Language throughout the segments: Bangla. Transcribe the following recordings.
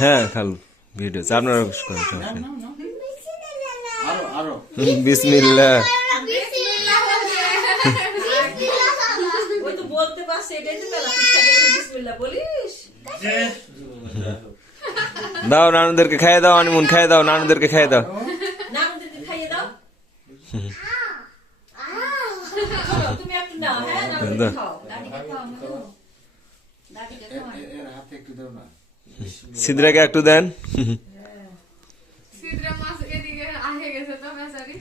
হ্যাঁ খালু ভিডিও আপনারা করেন বিসমিল্লাহ ওই তো বলতে পারছে এটাই তো মেলা শিক্ষা দেবে বিসমিল্লাহ বলিস দাও নানুদেরকে খাইয়ে দাও আনিমুন খাইয়ে দাও নানুদেরকে খাইয়ে দাও নানুদেরকে খাইয়ে দাও তুমি একটু নাও হ্যাঁ নানুদেরকে খাও দাদিকে খাও দাদিকে খাও এর হাতে একটু দাও না সিদ্রাকে একটু দেন সিদ্রা মাছ এদিকে আগে গেছে তো বেচারি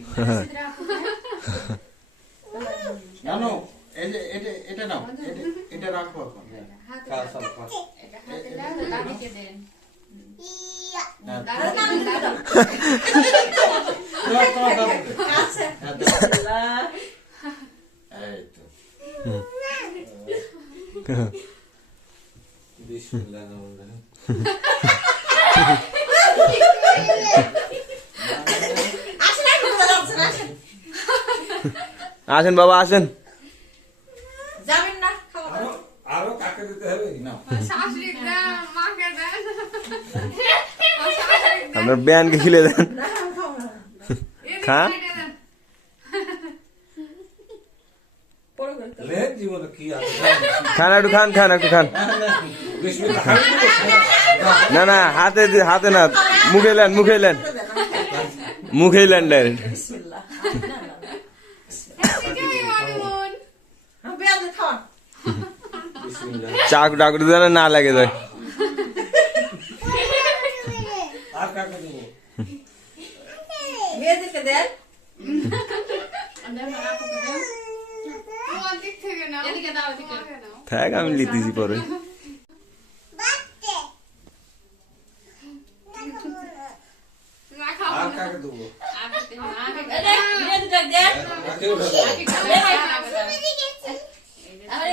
জানো এই যে এটা নাও এটা রাখো এখন খাও সব খাও এটা হাতে দাও দাদিকে দেন বিসমিল্লাহ এই তো বিসমিল্লাহ নাম আসেন বাবা আসেন যাবেন না খাওয়া দাওয়া আরো কাকে দিতে হবে নাও শাশুড়ি দেন মাকে দেন আপনার ব্যানকে খিলে দেন খা পড়ো করে তো লে জীবনে কি আছে খান একটু খান খান একটু খান বিসমিল্লাহ না না হাতে না মুখে লেন ডাইরেক্ট বিসমিল্লাহ মামুন বেয়াদে খাও বিসমিল্লাহ চাকু টাকু দেন না লাগে যায় আর কাকে দেব মেয়েদেরকে দেন তোমার দিক থেকে নাও এদিকে দাও এদিকে দাও থাক আমি লিতেছি পরে না খাও আর কাকে দেব আগে দেও আগে এই দেখ মেয়েদের দেন কাকেও দেব আরে